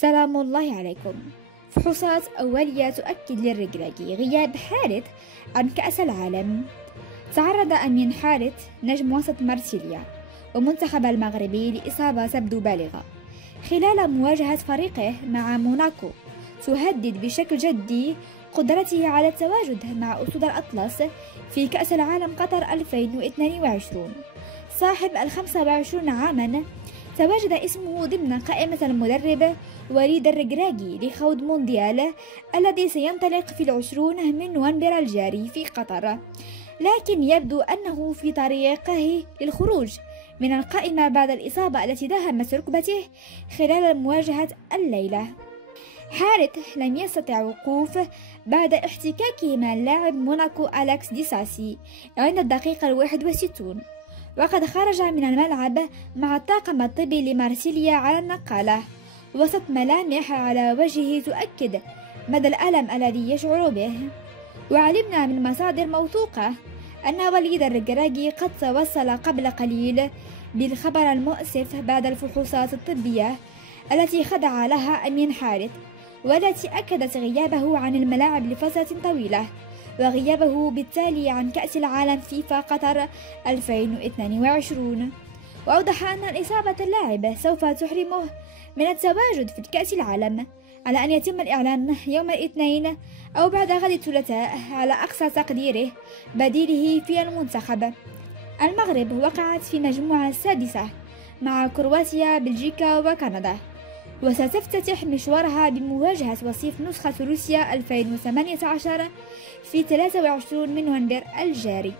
سلام الله عليكم. فحوصات أولية تؤكد للركراكي غياب حارث عن كأس العالم. تعرض أمين حارث نجم وسط مارسيليا ومنتخب المغربي لإصابة تبدو بالغة خلال مواجهة فريقه مع موناكو تهدد بشكل جدي قدرته على التواجد مع أسود الأطلس في كأس العالم قطر 2022. صاحب 25 عاما تواجد اسمه ضمن قائمة المدرب وليد الركراكي لخوض مونديال الذي سينطلق في 20 من نوفمبر الجاري في قطر، لكن يبدو أنه في طريقه للخروج من القائمة بعد الإصابة التي داهمت ركبته خلال مواجهة الليلة. حارث لم يستطع وقوف بعد احتكاكه مع اللاعب موناكو أليكس ديساسي عند الدقيقة 61، وقد خرج من الملعب مع الطاقم الطبي لمارسيليا على النقالة وسط ملامح على وجهه تؤكد مدى الألم الذي يشعر به. وعلمنا من مصادر موثوقة أن وليد الركراكي قد توصل قبل قليل بالخبر المؤسف بعد الفحوصات الطبية التي خضع لها أمين حارث، والتي أكدت غيابه عن الملاعب لفترة طويلة وغيابه بالتالي عن كأس العالم فيفا قطر 2022. وأوضح أن إصابة اللاعب سوف تحرمه من التواجد في كأس العالم على أن يتم الإعلان يوم الاثنين أو بعد غد الثلاثاء على أقصى تقديره بديله في المنتخب. المغرب وقعت في المجموعة السادسة مع كرواتيا، بلجيكا وكندا، وستفتتح مشوارها بمواجهة وصيف نسخة روسيا 2018 في 23 من نوفمبر الجاري.